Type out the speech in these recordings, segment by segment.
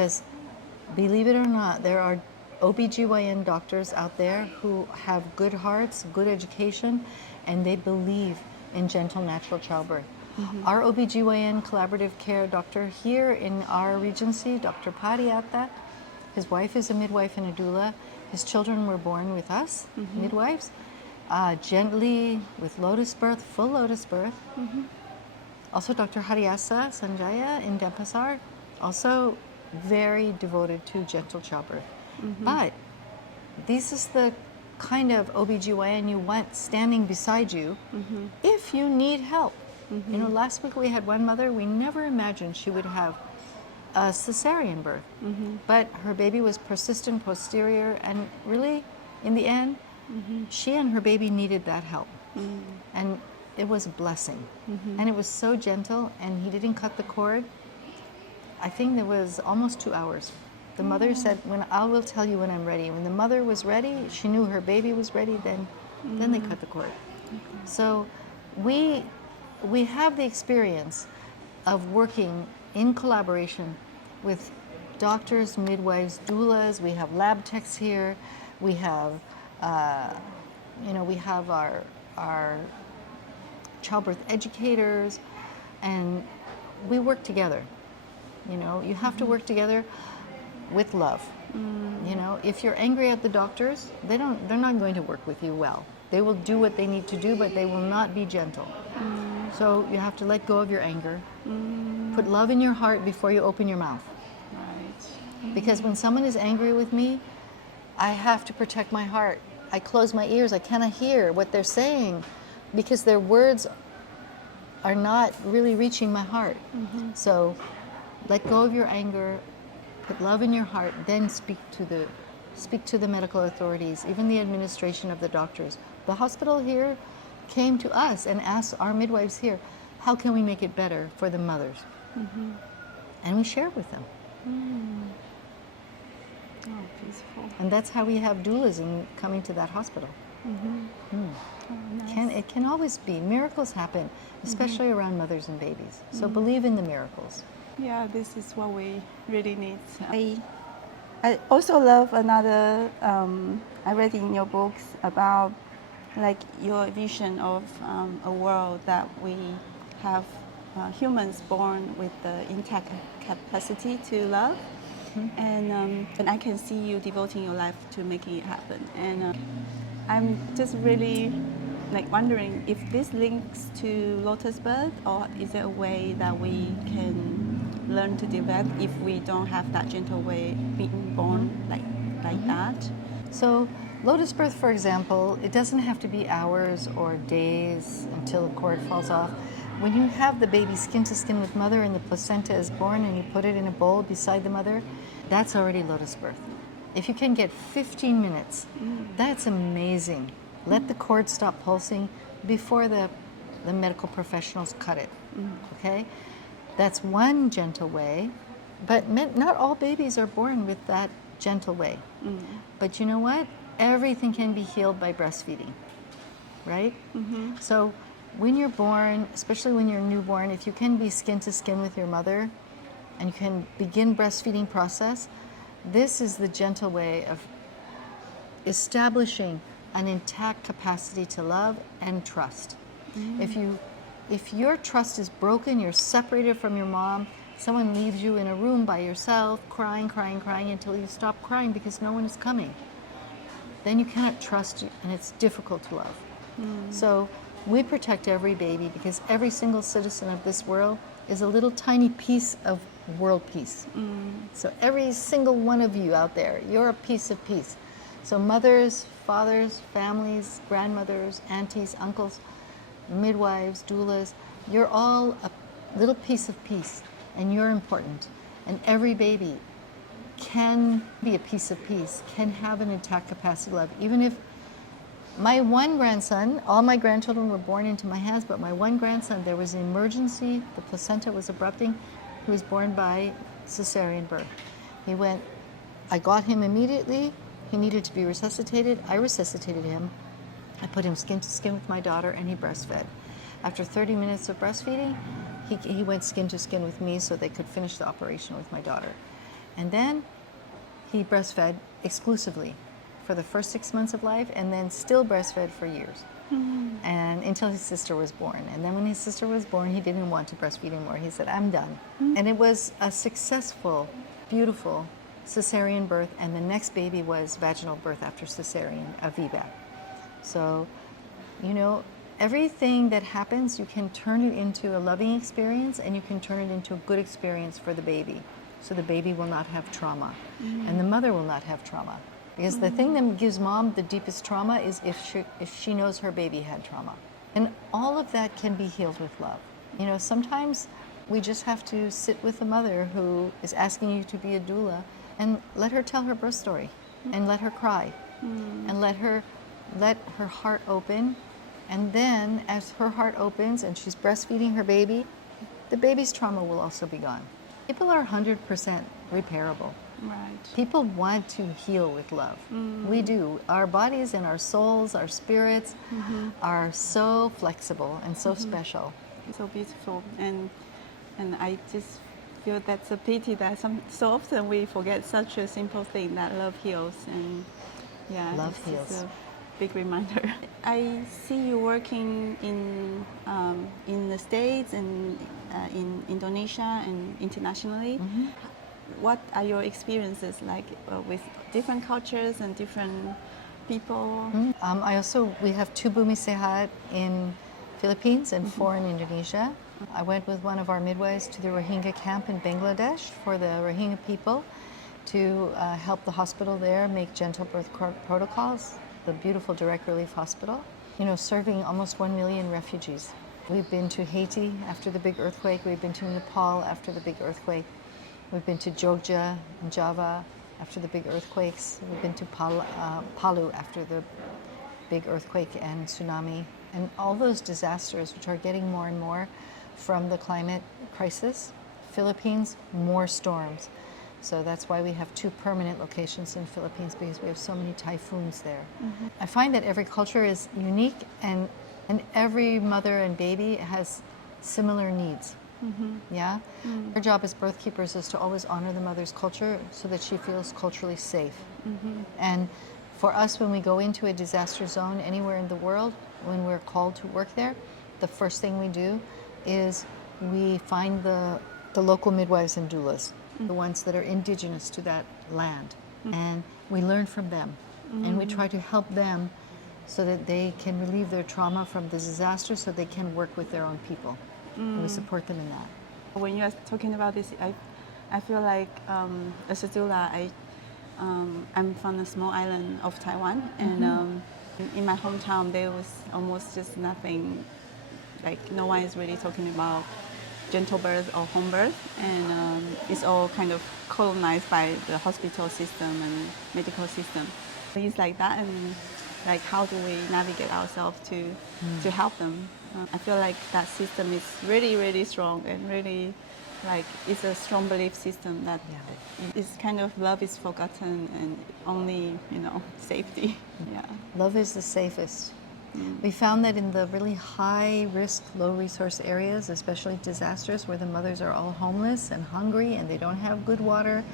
Because believe it or not, there are OBGYN doctors out there who have good hearts, good education, and they believe in gentle natural childbirth. Our OBGYN collaborative care doctor here in our Regency, Dr. Pariata, his wife is a midwife and a doula. His children were born with us, midwives, gently, with lotus birth, full lotus birth. Also Dr. Hariasa Sanjaya in Denpasar, also very devoted to gentle childbirth. But this is the kind of OBGYN you want standing beside you if you need help. You know, last week we had one mother, we never imagined she would have a cesarean birth. But her baby was persistent posterior, and really, in the end, she and her baby needed that help. And it was a blessing. And it was so gentle, and he didn't cut the cord. I think there was almost 2 hours. The mother said, I will tell you when I'm ready. When the mother was ready, she knew her baby was ready, then they cut the cord. So we have the experience of working in collaboration with doctors, midwives, doulas. We have lab techs here. We have, we have our childbirth educators, and we work together. You know, you have to work together with love. You know, if you're angry at the doctors, they're not going to work with you well. They will do what they need to do, but they will not be gentle. So you have to let go of your anger. Put love in your heart before you open your mouth. Right. Because when someone is angry with me, I have to protect my heart. I close my ears. I cannot hear what they're saying because their words are not really reaching my heart. So let go of your anger, put love in your heart, then speak to the medical authorities, even the administration of the doctors. The hospital here came to us and asked our midwives here, how can we make it better for the mothers? And we shared with them. Oh, beautiful. And that's how we have doulas in coming to that hospital. Oh, nice. It can always be. Miracles happen, especially around mothers and babies. So believe in the miracles. Yeah, this is what we really need. I also love another, I read in your books about like your vision of a world that we have humans born with the intact capacity to love. And I can see you devoting your life to making it happen. And I'm just really like wondering if this links to lotus birth, or is there a way that we can learn to develop if we don't have that gentle way being born like that? So lotus birth, for example, it doesn't have to be hours or days until the cord falls off. When you have the baby skin to skin with mother and the placenta is born and you put it in a bowl beside the mother, that's already lotus birth. If you can get 15 minutes, that's amazing. Let the cord stop pulsing before the medical professionals cut it, okay? That's one gentle way, but not all babies are born with that gentle way. But you know what? Everything can be healed by breastfeeding, right? So when you're born, especially when you're newborn, if you can be skin to skin with your mother and you can begin breastfeeding process, this is the gentle way of establishing an intact capacity to love and trust. If your trust is broken, you're separated from your mom, someone leaves you in a room by yourself, crying until you stop crying because no one is coming, then you cannot trust you, and it's difficult to love. So we protect every baby because every single citizen of this world is a little tiny piece of world peace. So every single one of you out there, you're a piece of peace. So mothers, fathers, families, grandmothers, aunties, uncles, midwives, doulas, you're all a little piece of peace, and you're important. And every baby can be a piece of peace, can have an intact capacity to love. Even if my one grandson, all my grandchildren were born into my hands, but my one grandson, there was an emergency, the placenta was abrupting, he was born by cesarean birth. I got him immediately, he needed to be resuscitated, I resuscitated him, I put him skin to skin with my daughter, and he breastfed. After 30 minutes of breastfeeding, he went skin to skin with me so they could finish the operation with my daughter. And then he breastfed exclusively for the first 6 months of life, and then still breastfed for years. And until his sister was born. And then when his sister was born, he didn't want to breastfeed anymore. He said, I'm done. And it was a successful, beautiful cesarean birth, and the next baby was vaginal birth after cesarean, a VBAC. So, you know, everything that happens, you can turn it into a loving experience, and you can turn it into a good experience for the baby. So the baby will not have trauma, and the mother will not have trauma. Because the thing that gives mom the deepest trauma is if she knows her baby had trauma. And all of that can be healed with love. You know, sometimes we just have to sit with the mother who is asking you to be a doula and let her tell her birth story, and let her cry, and let her heart open. And then as her heart opens and she's breastfeeding her baby, the baby's trauma will also be gone. People are 100% repairable. Right. People want to heal with love. We do. Our bodies and our souls, our spirits are so flexible and so special. So beautiful, and I just feel that's a pity that so often we forget such a simple thing, that love heals, and yeah, Love this heals. is a big reminder. I see you working in the States and in Indonesia and internationally. What are your experiences like with different cultures and different people? We have 2 Bumi Sehat in Philippines and 4 in Indonesia. I went with one of our midwives to the Rohingya camp in Bangladesh for the Rohingya people to help the hospital there make gentle birth protocols, the beautiful direct relief hospital, you know, serving almost 1 million refugees. We've been to Haiti after the big earthquake. We've been to Nepal after the big earthquake. We've been to Jogja and Java after the big earthquakes. We've been to Palu after the big earthquake and tsunami. And all those disasters, which are getting more and more from the climate crisis. Philippines, more storms. So that's why we have 2 permanent locations in Philippines, because we have so many typhoons there. I find that every culture is unique, and every mother and baby has similar needs. Yeah? Our job as birth keepers is to always honor the mother's culture so that she feels culturally safe. And for us, when we go into a disaster zone anywhere in the world, when we're called to work there, the first thing we do is we find the local midwives and doulas, the ones that are indigenous to that land. And we learn from them. And we try to help them so that they can relieve their trauma from the disaster so they can work with their own people. And we support them in that. When you are talking about this, I feel like as a doula, I'm from a small island of Taiwan, and in my hometown there was almost just nothing, like no one is really talking about gentle birth or home birth, and it's all kind of colonized by the hospital system and medical system. Things like that, and like how do we navigate ourselves to help them? I feel like that system is really, really strong, and really like it's a strong belief system that it's kind of love is forgotten and only, you know, safety. Yeah. Love is the safest. We found that in the really high risk, low resource areas, especially disasters where the mothers are all homeless and hungry and they don't have good water,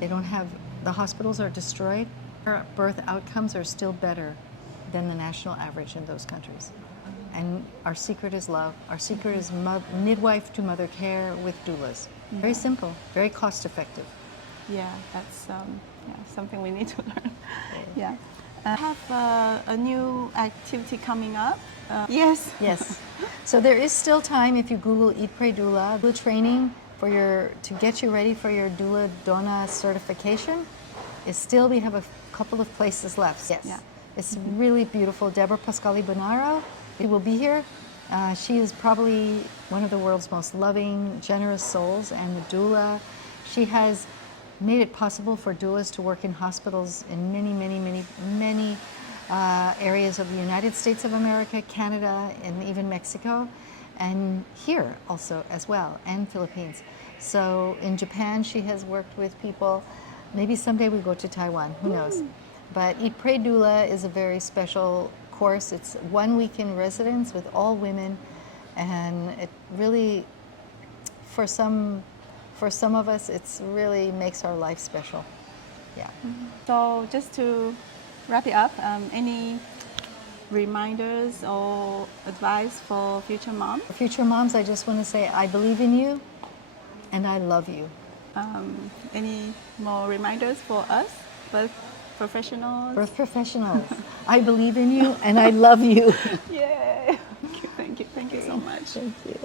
the hospitals are destroyed, our birth outcomes are still better than the national average in those countries. And our secret is love. Our secret is midwife to mother care with doulas. Very simple, very cost effective. Yeah, that's something we need to learn. Yeah. I have a new activity coming up. Yes. Yes. So there is still time if you Google Eat, Pray, Doula. Doula training to get you ready for your Doula Dona certification. We have a couple of places left. Yes. Yeah. It's really beautiful. Deborah Pascali Bonaro, she will be here. She is probably one of the world's most loving, generous souls, and the doula. She has made it possible for doulas to work in hospitals in many areas of the United States of America, Canada, and even Mexico, and here also as well, and Philippines. So in Japan, she has worked with people. Maybe someday we go to Taiwan, who knows? But Eat, Pray, Doula is a very special course. It's 1 week in residence with all women, and it really, for some for some of us, it's really makes our life special. Yeah. So just to wrap it up, any reminders or advice for future moms? For future moms, I just want to say I believe in you and I love you. Any more reminders for us, both professionals? Birth professionals, I believe in you and I love you. Yeah. Thank you so much. Thank you.